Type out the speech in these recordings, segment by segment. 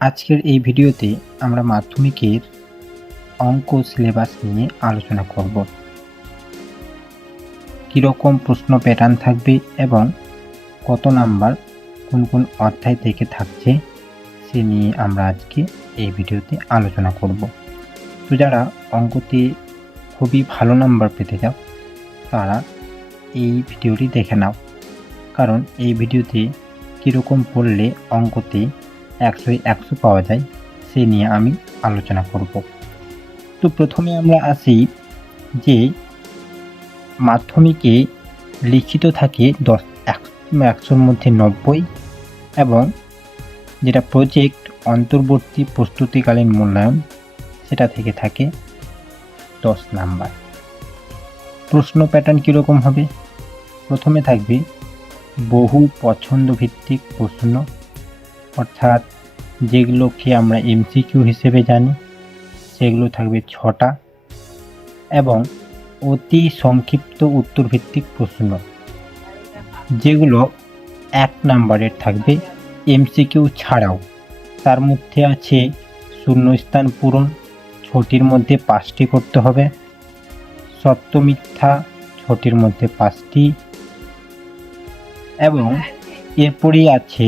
আজকের এই ভিডিওতে আমরা মাধ্যমিকের অঙ্ক সিলেবাস নিয়ে আলোচনা করব। কীরকম প্রশ্ন প্যাটার্ন থাকবে এবং কত নাম্বার কোন কোন অধ্যায় থেকে থাকছে সে নিয়ে আমরা আজকে এই ভিডিওতে আলোচনা করব। তো যারা অঙ্কতে খুবই ভালো নাম্বার পেতে চাও তারা এই ভিডিওটি দেখে নাও, কারণ এই ভিডিওতে কীরকম পড়লে অঙ্কতে 100 পাওয়া যায় সে নিয়ে আমি আলোচনা করব। তো প্রথমে আমরা আসি যে মাধ্যমিকে লিখিত থাকে 100-র মধ্যে 90 এবং যেটা প্রজেক্ট অন্তর্বর্তী প্রস্তুতিকালীন মূল্যায়ন সেটা থেকে থাকে 10 নাম্বার। প্রশ্ন প্যাটার্ন কীরকম হবে? প্রথমে থাকবে বহু পছন্দ ভিত্তিক প্রশ্ন, অর্থাৎ যেগুলোকে আমরা এমসিকিউ হিসেবে জানি সেগুলো থাকবে 6টা, এবং অতি সংক্ষিপ্ত উত্তরভিত্তিক প্রশ্ন যেগুলো 1 নাম্বারের থাকবে এমসিকিউ ছাড়াও। তার মধ্যে আছে শূন্যস্থান পূরণ, 6টির মধ্যে 5টি করতে হবে, সত্য মিথ্যা 6টির মধ্যে 5টি, এবং এরপরেই আছে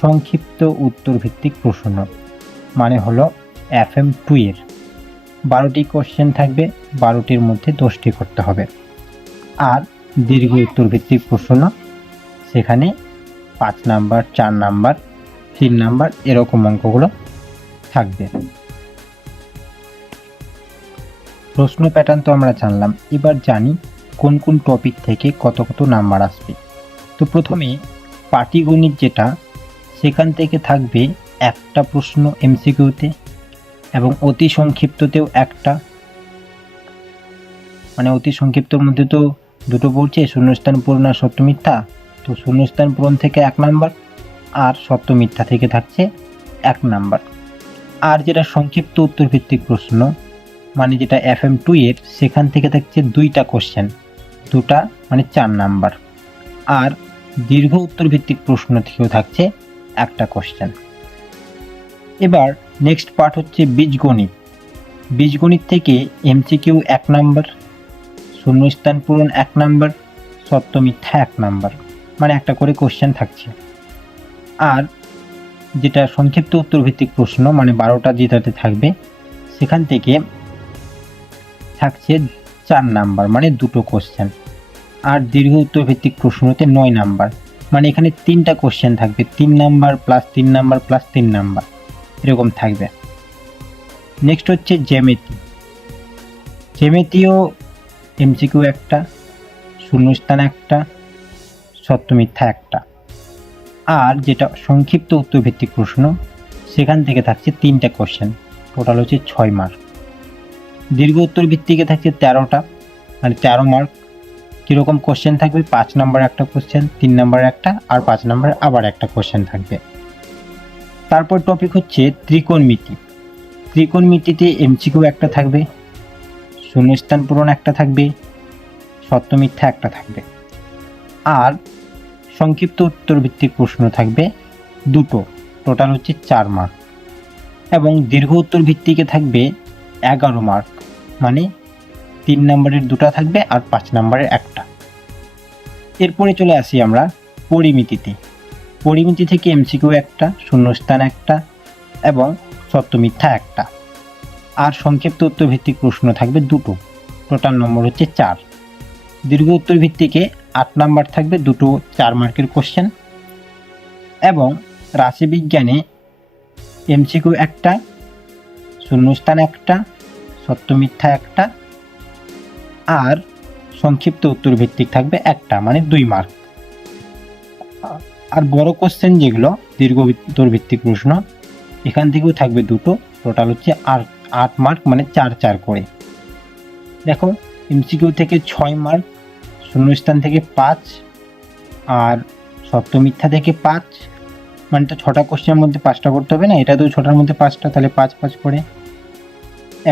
সংক্ষিপ্ত উত্তরভিত্তিক প্রশ্ন, মানে হলো FM2 এর 12টি কোশ্চেন থাকবে, 12টির মধ্যে 10টি করতে হবে। আর দীর্ঘ উত্তরভিত্তিক প্রশ্ন সেখানে 5 নাম্বার, 4 নাম্বার, 3 নাম্বার এরকম অঙ্কগুলো থাকবে। প্রশ্ন প্যাটার্ন তো আমরা জানলাম, এবার জানি কোন কোন টপিক থেকে কত কত নাম্বার আসবে। তো প্রথমে পাটিগণিত যেটা, সেখান থেকে থাকবে একটা প্রশ্ন এমসিকিউতে এবং অতি সংক্ষিপ্ততেও একটা, মানে অতি সংক্ষিপ্তর মধ্যে তো দুটো পড়ছে, শূন্যস্থান পূরণ আর সত্য মিথ্যা। তো শূন্যস্থান পূরণ থেকে 1 নাম্বার আর সত্য মিথ্যা থেকে থাকছে 1 নাম্বার। আর যেটা সংক্ষিপ্ত উত্তরভিত্তিক প্রশ্ন, মানে যেটা FM2 এর, সেখান থেকে থাকছে 2টা কোশ্চেন, 2টা মানে 4 নাম্বার। আর দীর্ঘ উত্তরভিত্তিক প্রশ্ন থেকেও থাকছে 1টা কোশ্চেন। এবার নেক্সট পার্ট হচ্ছে বীজগণিত। বীজগণিত থেকে এমসিকিউ 1 নাম্বার, শূন্যস্থান পূরণ 1 নাম্বার, সত্য মিথ্যা 1 নাম্বার, মানে একটা করে কোশ্চেন থাকছে। আর যেটা সংক্ষিপ্ত উত্তরভিত্তিক প্রশ্ন, মানে 12টা যেটাতে থাকবে, সেখান থেকে থাকছে 4 নাম্বার, মানে 2টো কোশ্চেন। আর দীর্ঘ উত্তরভিত্তিক প্রশ্নতে 9 নাম্বার, মানে এখানে 3টা কোশ্চেন থাকবে, 3 number plus 3 number plus 3 number এরকম থাকবে। নেক্সট হচ্ছে জ্যামিতি। জ্যামিতিও এমসিকিউ 1টা, শূন্যস্থান 1টা, সত্য মিথ্যা 1টা। আর যেটা সংক্ষিপ্ত উত্তরভিত্তিক প্রশ্ন, সেখান থেকে থাকছে 3টা কোশ্চেন, টোটাল হচ্ছে 6 মার্ক। দীর্ঘ উত্তরভিত্তিকে থাকছে 13টা, মানে 13 মার্ক। কীরকম কোশ্চেন থাকবে? 5 নাম্বার একটা কোশ্চেন, 3 নাম্বার একটা, আর 5 নাম্বার আবার একটা কোশ্চেন থাকবে। তারপর টপিক হচ্ছে ত্রিকোণমিতি। ত্রিকোণমিতিতে এমসিকিউ 1টা থাকবে, শূন্যস্থান পূরণ 1টা থাকবে, সত্য মিথ্যা 1টা থাকবে। আর সংক্ষিপ্ত উত্তরভিত্তিক প্রশ্ন থাকবে 2টো, টোটাল হচ্ছে 4 মার্ক। এবং দীর্ঘ উত্তরভিত্তিকে থাকবে 11 মার্ক, মানে 3 নাম্বারের 2টা থাকবে আর 5 নাম্বারের 1টা। এরপরে চলে আসি আমরা পরিমিতিতে। পরিমিতি থেকে এমসিকিউ 1টা, শূন্যস্থান 1টা এবং সত্য মিথ্যা 1টা। আর সংক্ষিপ্ত উত্তরভিত্তিক প্রশ্ন থাকবে 2টো, টোটাল নম্বর হচ্ছে 4। দীর্ঘ উত্তরভিত্তিকে 8 নাম্বার থাকবে, 2টো 4 মার্কের কোশ্চেন। এবং রাশিবিজ্ঞানে এমসিকিউ 1টা, শূন্যস্থান 1টা, সত্য মিথ্যা 1টা, আর সংক্ষিপ্ত উত্তরভিত্তিক থাকবে 1টা, মানে 2 মার্ক। আর বড় কোশ্চেন যেগুলো দীর্ঘ উত্তরভিত্তিক প্রশ্ন, এখান থেকেও থাকবে 2টো, টোটাল হচ্ছে 8 মার্ক, মানে 4 করে। দেখো, এমসিকিউ থেকে 6 মার্ক, শূন্যস্থান থেকে 5, আর সত্য মিথ্যা থেকে 5, মানে তো 6টা কোশ্চেনের মধ্যে 5টা করতে হবে না, এটা তো 6টার মধ্যে 5টা, তাহলে 5 করে।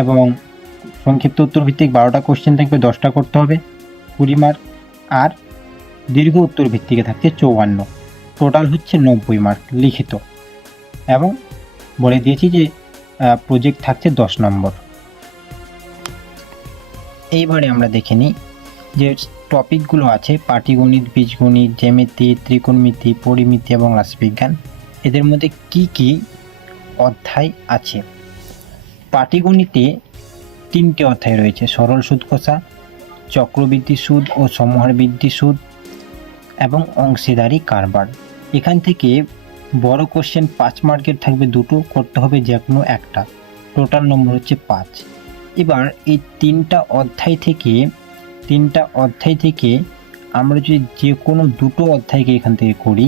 এবং সংক্ষিপ্ত উত্তরভিত্তিক 12টা কোশ্চেন থাকবে, 10টা করতে হবে, 20 মার্ক। আর দীর্ঘ উত্তরভিত্তিকে থাকছে 54, টোটাল হচ্ছে 90 মার্ক লিখিত। এবং বলে দিয়েছি যে প্রজেক্ট থাকছে 10 নম্বর। এইবারে আমরা দেখে নিই যে টপিকগুলো আছে পাটিগণিত, বীজগণিত, জ্যামিতি, ত্রিকোণমিতি, পরিমিতি এবং রাশিবিজ্ঞান, এদের মধ্যে কি কি অধ্যায় আছে। পাটিগণিতে 3টে অধ্যায় রয়েছে, সরল সুদ কষা, চক্রবৃদ্ধি সুদ ও সমহার বৃদ্ধি সুদ এবং অংশীদারি কারবার। এখান থেকে বড় কোশ্চেন 5 মার্কের থাকবে দুটো, করতে হবে যে কোনো একটা, টোটাল নম্বর হচ্ছে 5। এবার এই তিনটা অধ্যায় থেকে আমরা যদি যে কোনো দুটো অধ্যায়কে এখান থেকে করি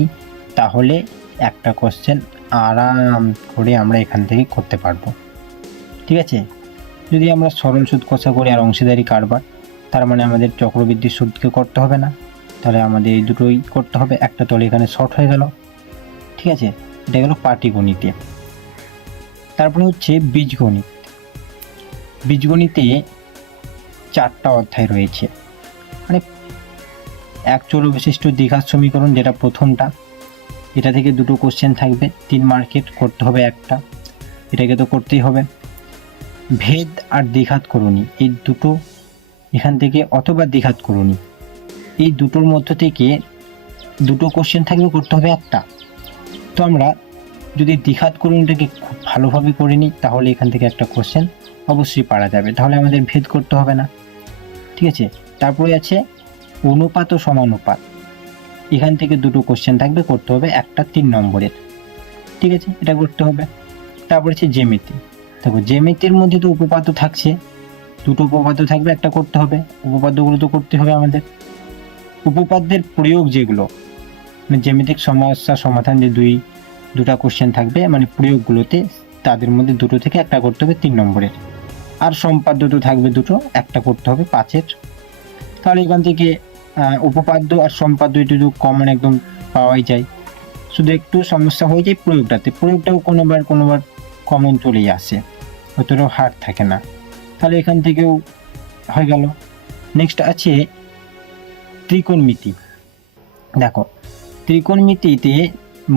তাহলে একটা কোশ্চেন আরাম করে আমরা এখান থেকে করতে পারবো। ঠিক আছে, যদি আমরা সরল সুদ কষা করি আর অংশীদারি কারবার, তার মানে আমাদের চক্রবৃদ্ধি সুদকে করতে হবে না, তাহলে আমাদের এই দুটোই করতে হবে, একটা তলে এখানে শর্ট হয়ে গেল। ঠিক আছে, এটা গেল পাটিগণিতে। তারপরে হচ্ছে বীজগণিত। বীজগণিতে 4টা অধ্যায় রয়েছে, মানে এক চল বিশিষ্ট দ্বিঘাত সমীকরণ, যেটা প্রথমটা, এটা থেকে দুটো কোশ্চেন থাকবে 3 মার্কের, করতে হবে একটা, এটাকে তো করতেই হবে। ভেদ আর দ্বিঘাত করণী, এই দুটো এখান থেকে, অথবা দ্বিঘাত করণী, এই দুটোর মধ্য থেকে দুটো কোশ্চেন থাকবে, করতে হবে একটা। তো আমরা যদি দ্বিঘাত করণীটাকে খুব ভালোভাবে করে নিই তাহলে এখান থেকে একটা কোশ্চেন অবশ্যই পারা যাবে, তাহলে আমাদের ভেদ করতে হবে না। ঠিক আছে, তারপরে আছে অনুপাত ও সমানুপাত, এখান থেকে দুটো কোশ্চেন থাকবে, করতে হবে একটা 3 নম্বরের। ঠিক আছে, এটা করতে হবে। তারপরে আছে জ্যামিতি। দেখো জ্যামিতির মধ্যে তো উপপাদ্য থাকছে, দুটো উপপাদ্য থাকবে, একটা করতে হবে, উপপাদ্যগুলো তো করতে হবে আমাদের। উপপাদ্যের প্রয়োগ যেগুলো, মানে জ্যামিতিক সমস্যা সমাধান যে দুটা কোশ্চেন থাকবে, মানে প্রয়োগগুলোতে, তাদের মধ্যে দুটো থেকে একটা করতে হবে 3 নম্বরের। আর সম্পাদ্য তো থাকবে দুটো, একটা করতে হবে 5-এর। তাহলে এখান থেকে উপপাদ্য আর সম্পাদ্য এটুকু কমন একদম পাওয়াই যায়, শুধু একটু সমস্যা হয়ে যায় প্রয়োগটাতে, প্রয়োগটাও কোনোবার কমন চলেই আসে, অতটাও হার্ড থাকে না, তাহলে এখান থেকেও হয়ে গেল। নেক্সট আছে ত্রিকোণমিতি। দেখো ত্রিকোণমিতিতে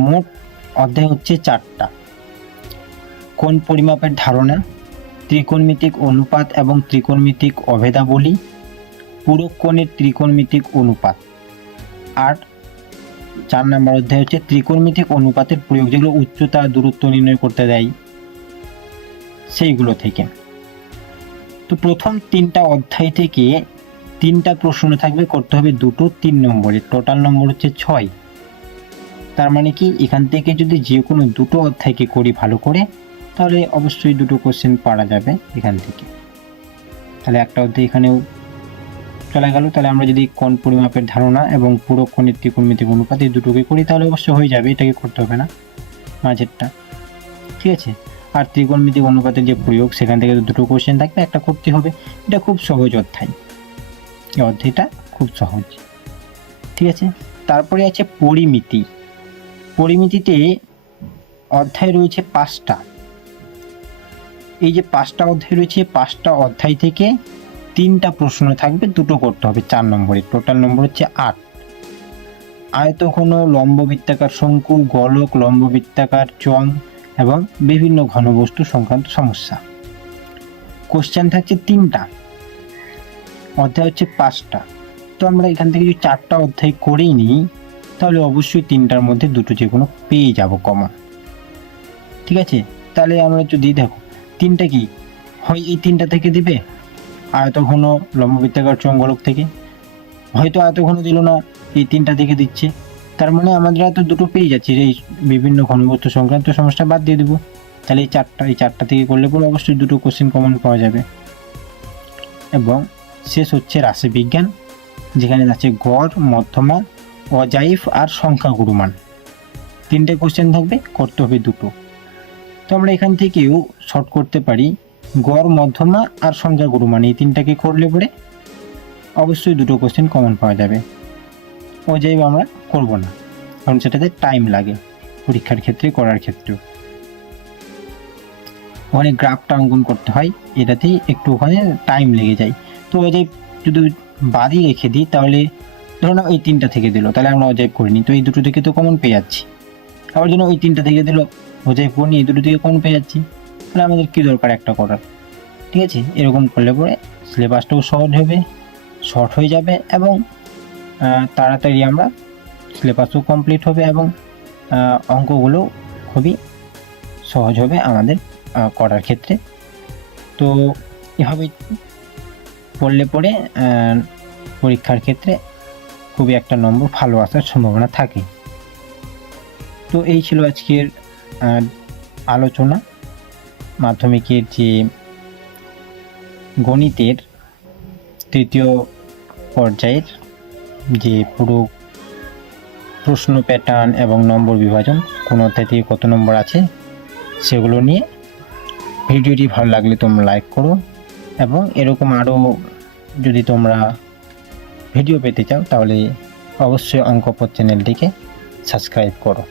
মোট অধ্যায় হচ্ছে 4টা। কোণ পরিমাপের ধারণা, ত্রিকোণমিতিক অনুপাত এবং ত্রিকোণমিতিক অভেদাবলী, পূরক কোণের ত্রিকোণমিতিক অনুপাত। আর 4 নম্বর অধ্যায় হচ্ছে ত্রিকোণমিতিক অনুপাতের প্রয়োগ, যেগুলো উচ্চতা দূরত্ব নির্ণয় করতে দেয় সেইগুলো থেকে। তো প্রথম 3টা অধ্যায় থেকে 3টা প্রশ্ন থাকবে, করতে হবে দুটো 3 নম্বরের, টোটাল নম্বর হচ্ছে 6। তার মানে কি এখান থেকে যদি যে কোনো দুটো অধ্যায়কে করি ভালো করে, তাহলে অবশ্যই দুটো কোশ্চেন পারা যাবে এখান থেকে। তাহলে একটা অধ্যায় এখানেও চলে গেল। তাহলে আমরা যদি কোণ পরিমাপের ধারণা এবং পূরক কোণের ত্রিকোণমিতিক অনুপাত এই দুটোকে করি তাহলে অবশ্যই হয়ে যাবে, এটাকে করতে হবে না মাঝেরটা। ঠিক আছে, আর ত্রিকোণমিতিক অনুপাতের যে প্রয়োগ, সেখান থেকে দুটো কোশ্চেন থাকবে, একটা করতে হবে। এটা খুব সহজ অধ্যায়, এই অধ্যায়টা খুব সহজ। ঠিক আছে, তারপরে আছে পরিমিতি। পরিমিতিতে অধ্যায় রয়েছে 5টা। এই যে 5টা অধ্যায় রয়েছে, 5টা অধ্যায় থেকে 3টা প্রশ্ন থাকবে, দুটো করতে হবে 4 নম্বরের, টোটাল নম্বর হচ্ছে 8। আয়তঘন, লম্ব বৃত্তাকার শঙ্কু, গোলক, লম্ব বৃত্তাকার চং এবং বিভিন্ন ঘনবস্তু সংক্রান্ত সমস্যা। কোশ্চেন থাকছে 3টা, অধ্যায় হচ্ছে 5টা। তো আমরা এখান থেকে যদি 4টা অধ্যায় করেই নিই তাহলে অবশ্যই 3টার মধ্যে দুটো যে কোনো পেয়ে যাব কমন। ঠিক আছে, তাহলে আমরা যদি দেখো 3টা কি হয়, এই 3টা থেকে দিবে, আয়তঘন, লম্ব বৃত্তাকার চং, গোলক থেকে। হয়তো আয়তঘন দিল না, এই 3টা থেকে দিচ্ছে, তার মানে আমাদের তো দুটো পেয়ে যাচ্ছে, এই বিভিন্ন ঘনবস্তু সংক্রান্ত সমস্যা বাদ দিয়ে দেবো। তাহলে এই 4টা থেকে করলে পরে অবশ্যই দুটো কোশ্চেন কমন পাওয়া যাবে। এবং শেষ হচ্ছে রাশিবিজ্ঞান, যেখানে আছে গড়, মধ্যমা, অজাইফ আর সংখ্যাগুরু মান। 3টে কোশ্চেন থাকবে, করতে হবে দুটো। তো আমরা এখান থেকেও শর্ট করতে পারি, গড়, মধ্যমা আর সংখ্যাগুরু মান, এই 3টাকে করলে পরে অবশ্যই দুটো কোশ্চেন কমন পাওয়া যাবে। অজাইফ আমরা করব না, কারণ সেটাতে টাইম লাগে পরীক্ষার ক্ষেত্রে, করার ক্ষেত্রেও ওখানে গ্রাফটা অঙ্কন করতে হয়, এটাতেই একটু ওখানে টাইম লেগে যায়। তো অজাইফ যদি বাদই রেখে দিই, তাহলে ধরুন এই 3টা থেকে দিল, তাহলে আমরা অজাইফ করিনি, তো এই দুটো থেকে তো কমন পেয়ে যাচ্ছি। আবার যেন ওই 3টা থেকে দিল, বোঝাই পড়নি, এই দুটো থেকে কোন পেয়ে যাচ্ছি, তাহলে আমাদের কী দরকার একটা করার। ঠিক আছে, এরকম করলে পরে সিলেবাসটাও সহজ হবে, শর্ট হয়ে যাবে এবং তাড়াতাড়ি আমরা সিলেবাসও কমপ্লিট হবে এবং অঙ্কগুলো খুবই সহজ হবে আমাদের করার ক্ষেত্রে। তো এভাবে পড়লে পরে পরীক্ষার ক্ষেত্রে খুবই একটা নম্বর ভালো আসার সম্ভাবনা থাকে। তো এই ছিল আজকের আলোচনা মাধ্যমিকের যে গণিতের তৃতীয় পর্যায়ের যে পুরো প্রশ্ন প্যাটার্ন এবং নম্বর বিভাজন কোন অধ্যায় থেকে কত নম্বর আছে সেগুলো নিয়ে। ভিডিওটি ভালো লাগলে তোমরা লাইক করো এবং এরকম আরও যদি তোমরা ভিডিও পেতে চাও তাহলে অবশ্যই অঙ্কপথ চ্যানেলটিকে সাবস্ক্রাইব করো।